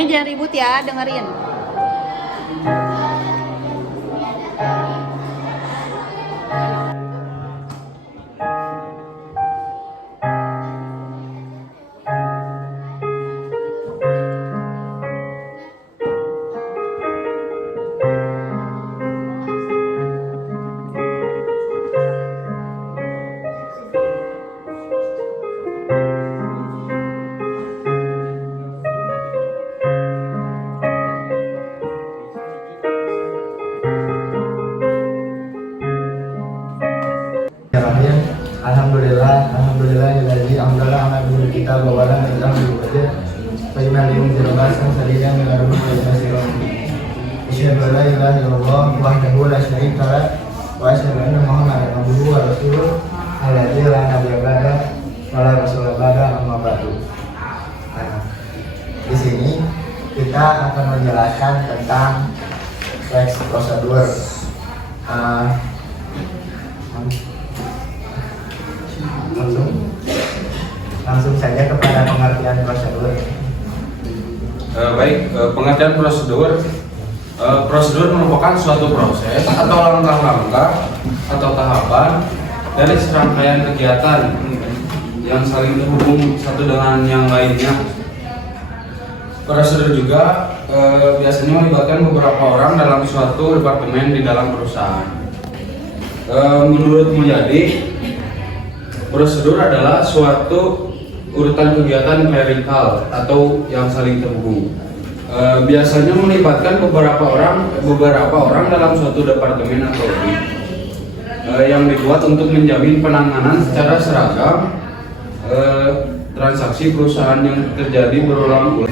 Semuanya jangan ribut ya, dengerin. Alhamdulillah ala guru kita bawalan tentang guru aja. Bagaimana ini jelaskan salinan dengan rumah nasirah. Asyhadu an la ilaha illallah wahdahu la syarika lah wa asyhadu anna Muhammadan abduhu wa rasuluh alladzi la nabiyya ba'da wa la rasula ba'da amma ba'du. Di sini kita akan menjelaskan tentang teks prosedur. Langsung saja kepada pengertian prosedur. Pengertian prosedur. Prosedur merupakan suatu proses atau langkah-langkah atau tahapan dari serangkaian kegiatan yang saling terhubung satu dengan yang lainnya. Prosedur juga biasanya melibatkan beberapa orang dalam suatu departemen di dalam perusahaan. Menurut Mulyadi, prosedur adalah suatu urutan kegiatan klerikal atau yang saling terhubung. Biasanya melibatkan beberapa orang dalam suatu departemen atau lebih, yang dibuat untuk menjamin penanganan secara seragam transaksi perusahaan yang terjadi berulang-ulang.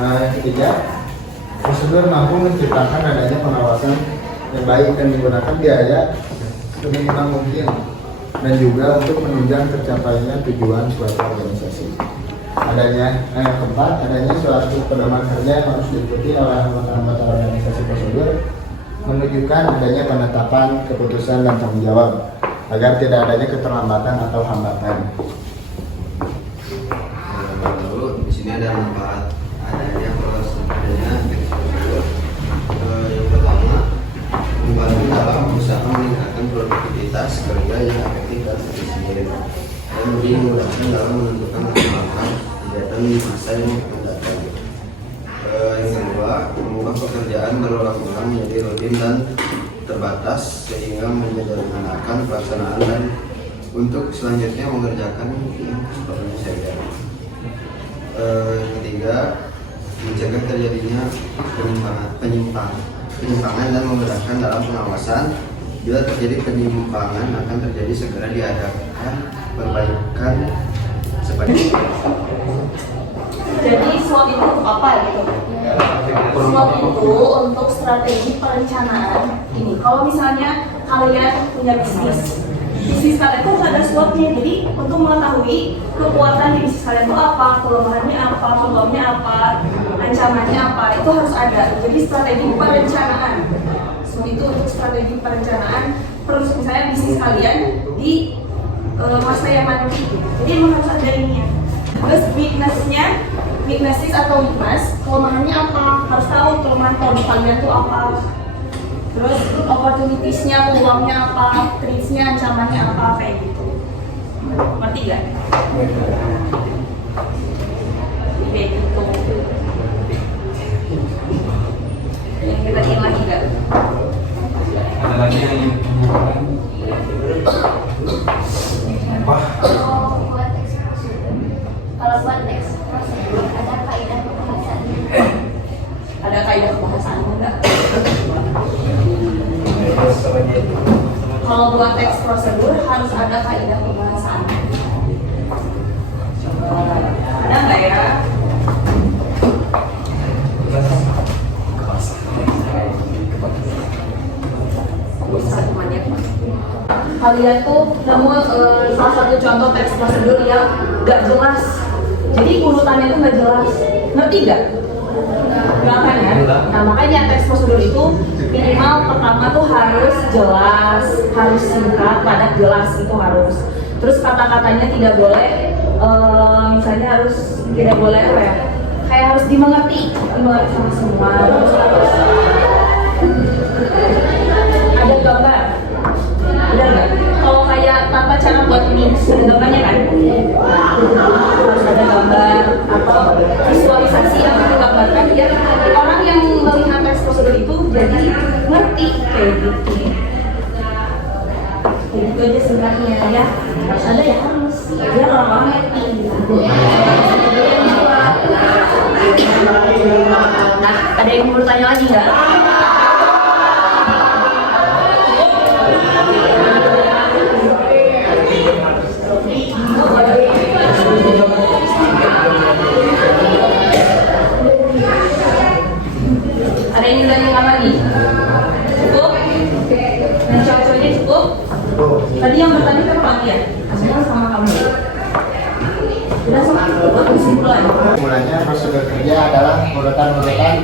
Yang ketiga, prosedur mampu menciptakan adanya pengawasan yang baik dan menggunakan biaya seminimal mungkin, dan juga untuk menunjang tercapainya tujuan suatu organisasi. Keempat, adanya suatu pedoman kerja yang harus diikuti oleh anggota organisasi tersebut, menunjukkan adanya penetapan keputusan dan tanggung jawab agar tidak adanya keterlambatan atau hambatan. Lalu di sini ada manfaat adanya prosedur. Yang pertama, membantu dalam usaha meningkatkan produktivitas kerja yang efektif dan efisien, dan lebih memudahkan dalam menentukan langkah kegiatan di masa yang akan datang. Yang kedua, mengubah pekerjaan berulang-ulang menjadi rutin dan terbatas sehingga menyederhanakan pelaksanaan dan untuk selanjutnya mengerjakan yang sepertinya saja. Yang ketiga, mencegah terjadinya penyimpangan dan memudahkan dalam pengawasan. Bila terjadi penyimpangan akan terjadi segera diadakan perbaikan seperti. Jadi SWOT itu untuk apa gitu? SWOT itu untuk strategi perencanaan. Ini kalau misalnya kalian punya bisnis kalian itu ada SWOT-nya. Jadi untuk mengetahui kekuatan di bisnis kalian itu apa, kelemahannya apa, peluangnya apa, ancamannya apa, itu harus ada. Jadi strategi perencanaan. SWOT itu untuk strategi perencanaan misalnya bisnis kalian di masa yang nanti. Jadi emang harus ada ininya. Terus weaknesses atau weakness, kelemahannya apa? Harus tahu kelemahan produk kalian itu apa. Terus opportunities-nya, peluangnya apa, threats-nya, ancamannya apa, kayak gitu. Ngerti gak? Kayak gitu. Yang kita ingin lagi gak? Ada lagi yang ingin menyampaikan? Kalau buat teks prosedur ada kaidah pembahasan. Ada kaidah pembahasan enggak? Kalau buat teks prosedur harus ada kaidah pembahasan. Ada nggak ya? Kalian tuh nemu salah satu contoh teks prosedur yang nggak jelas. Jadi urutannya tuh nggak jelas. Ngerti nggak? Nggak kan ya? Nah makanya teks prosedur itu minimal pertama tuh harus jelas, harus singkat, padat, jelas, itu harus. Terus kata-katanya tidak boleh, misalnya harus tidak boleh apa ya? Kayak harus dimengerti sama semua. Terus harus ada gambar. Udah nggak? Kalau kayak tata cara buat ini, ada gambarnya kan? Harus ada gambar atau visualisasi yang digambarkan biar orang yang melihat teks prosedur itu jadi ngerti kayak gitu. Itu aja singkatnya ya. Harus ada ya, harus biar orang-orang ngerti gitu. Nah, ada yang mau bertanya lagi nggak? Ada yang ingin lagi? Cukup? Yang cowok-cowoknya cukup? Tadi yang bertanya siapa lagi ya? Asal sama kamu. Udah buat kesimpulan. Mulanya prosedur kerja adalah urutan-urutan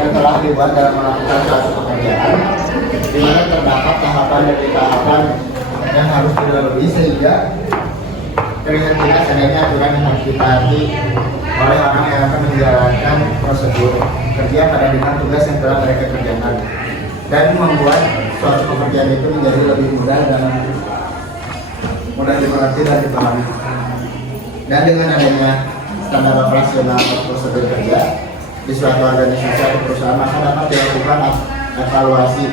yang telah dibuat dalam melakukan suatu pekerjaan, di mana terdapat tahapan demi tahapan yang harus dilalui sehingga terlihat jelas adanya aturan yang harus ditaati oleh orang yang akan menjalankan prosedur kerja pada bidang tugas yang telah mereka kerjakan, dan membuat suatu pekerjaan itu menjadi lebih mudah dimengerti dan dipahami. Dan dengan adanya standar operasional prosedur kerja di suatu organisasi atau perusahaan, maka dapat dilakukan evaluasi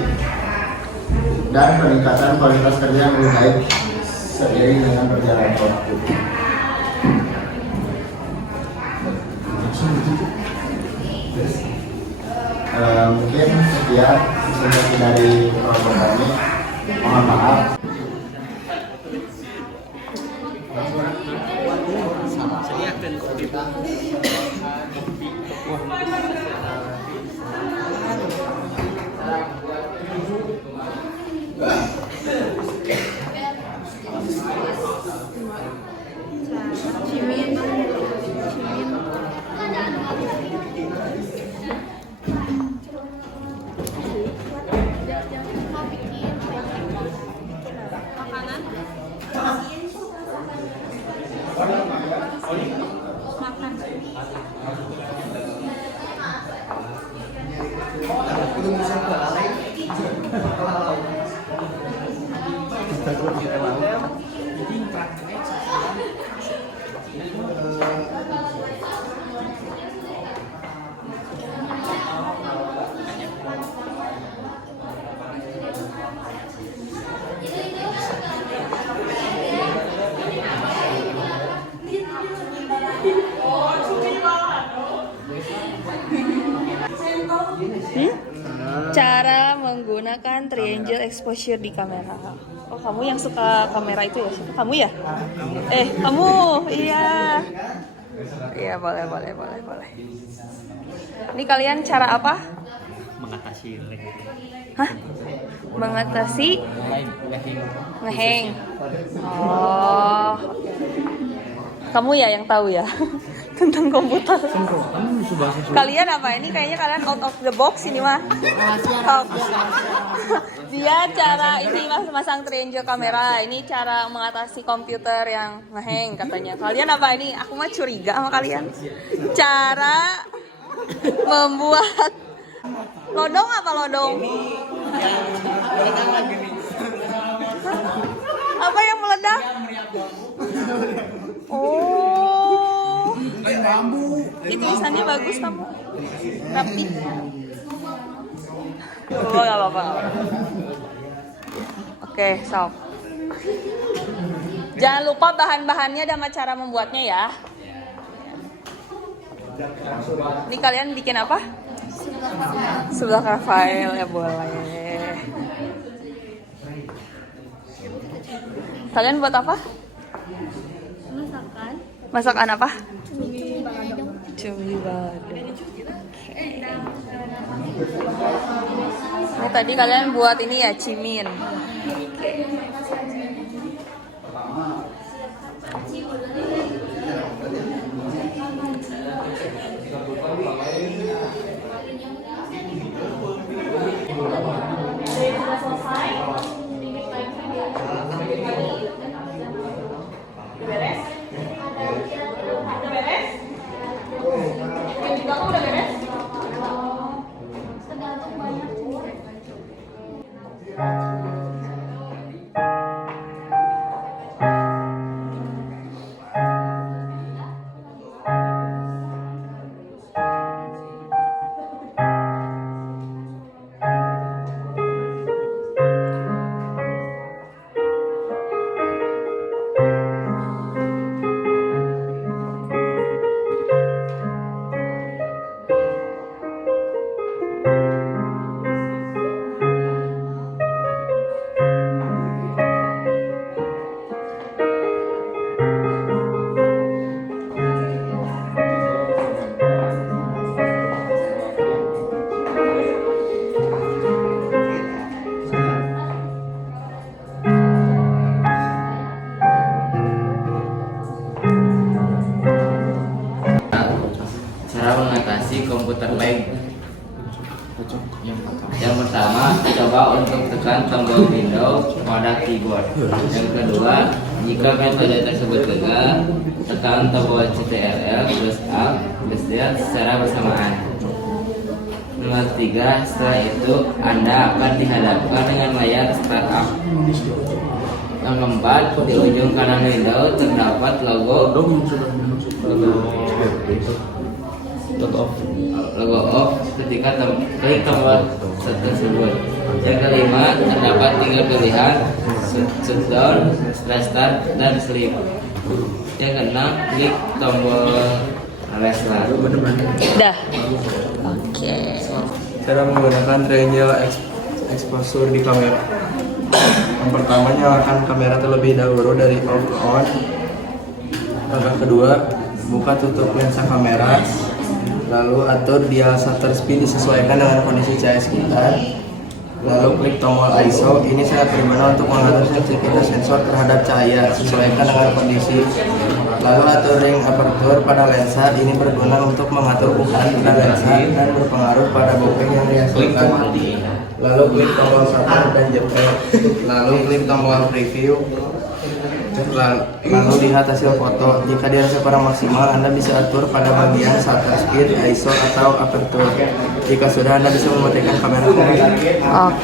dan peningkatan kualitas kerja yang lebih baik seiring dengan berjalan waktu. Mungkin sekian presentasi dari kelompok kami. Mohon maaf. Cara menggunakan triangle exposure di kamera. Oh, kamu yang suka kamera itu ya? Kamu ya? Kamu, iya. Iya, boleh. Ini kalian cara apa? Mengatasi lag. Hah? Mengatasi? Ngeheng. Oh, oke. Kamu ya yang tahu ya tentang komputer. Kalian apa ini? Kayaknya kalian out of the box ini mah. Dia cara ini masang triangle kamera. Ini cara mengatasi komputer yang ngeheng katanya. Kalian apa ini? Aku mah curiga sama kalian. Cara membuat lodong apa lodong? Apa yang meledak? Oh, itu tulisannya bagus kamu, rapi. Oh, nggak apa-apa. Oke, so. Jangan lupa bahan-bahannya dan cara membuatnya ya. Ini kalian bikin apa? Sebelah Rafael ya boleh. Kalian buat apa? Masakan apa? Cumi balado. Ini tadi kalian buat ini ya, cimin. Sudah selesai. komputer lag. Yang pertama, coba untuk tekan tombol Windows pada keyboard. Yang kedua, jika metode tersebut gagal, tekan tombol Ctrl plus Alt plus D secara bersamaan. Nomor 3, setelah itu Anda akan dihadapkan dengan layar startup. Yang keempat, di ujung kanan Windows terdapat logo off ketika klik tombol tersebut. Yang kelima, terdapat 3 pilihan shutdown, restart, dan sleep. Yang keenam, klik tombol restart. Dah. Oke. Cara menggunakan triangle exposure di kamera. Yang pertama, nyalakan kamera terlebih dahulu dari off ke on. Langkah kedua, buka tutup lensa kamera. Lalu atur dial shutter speed disesuaikan dengan kondisi cahaya sekitar. Lalu klik tombol ISO. Ini sangat berguna untuk mengatur sensitivitas sensor terhadap cahaya sesuaikan dengan kondisi. Lalu atur ring aperture pada lensa. Ini berguna untuk mengatur ukuran pada lensa dan berpengaruh pada bokeh yang dihasilkan. Lalu klik tombol shutter dan jepret. Lalu klik tombol preview. Lalu lihat hasil foto. Jika dirasa kurang maksimal, Anda bisa atur pada bagian shutter speed, ISO, atau aperture. Jika sudah, Anda bisa mematikan kamera. Oke.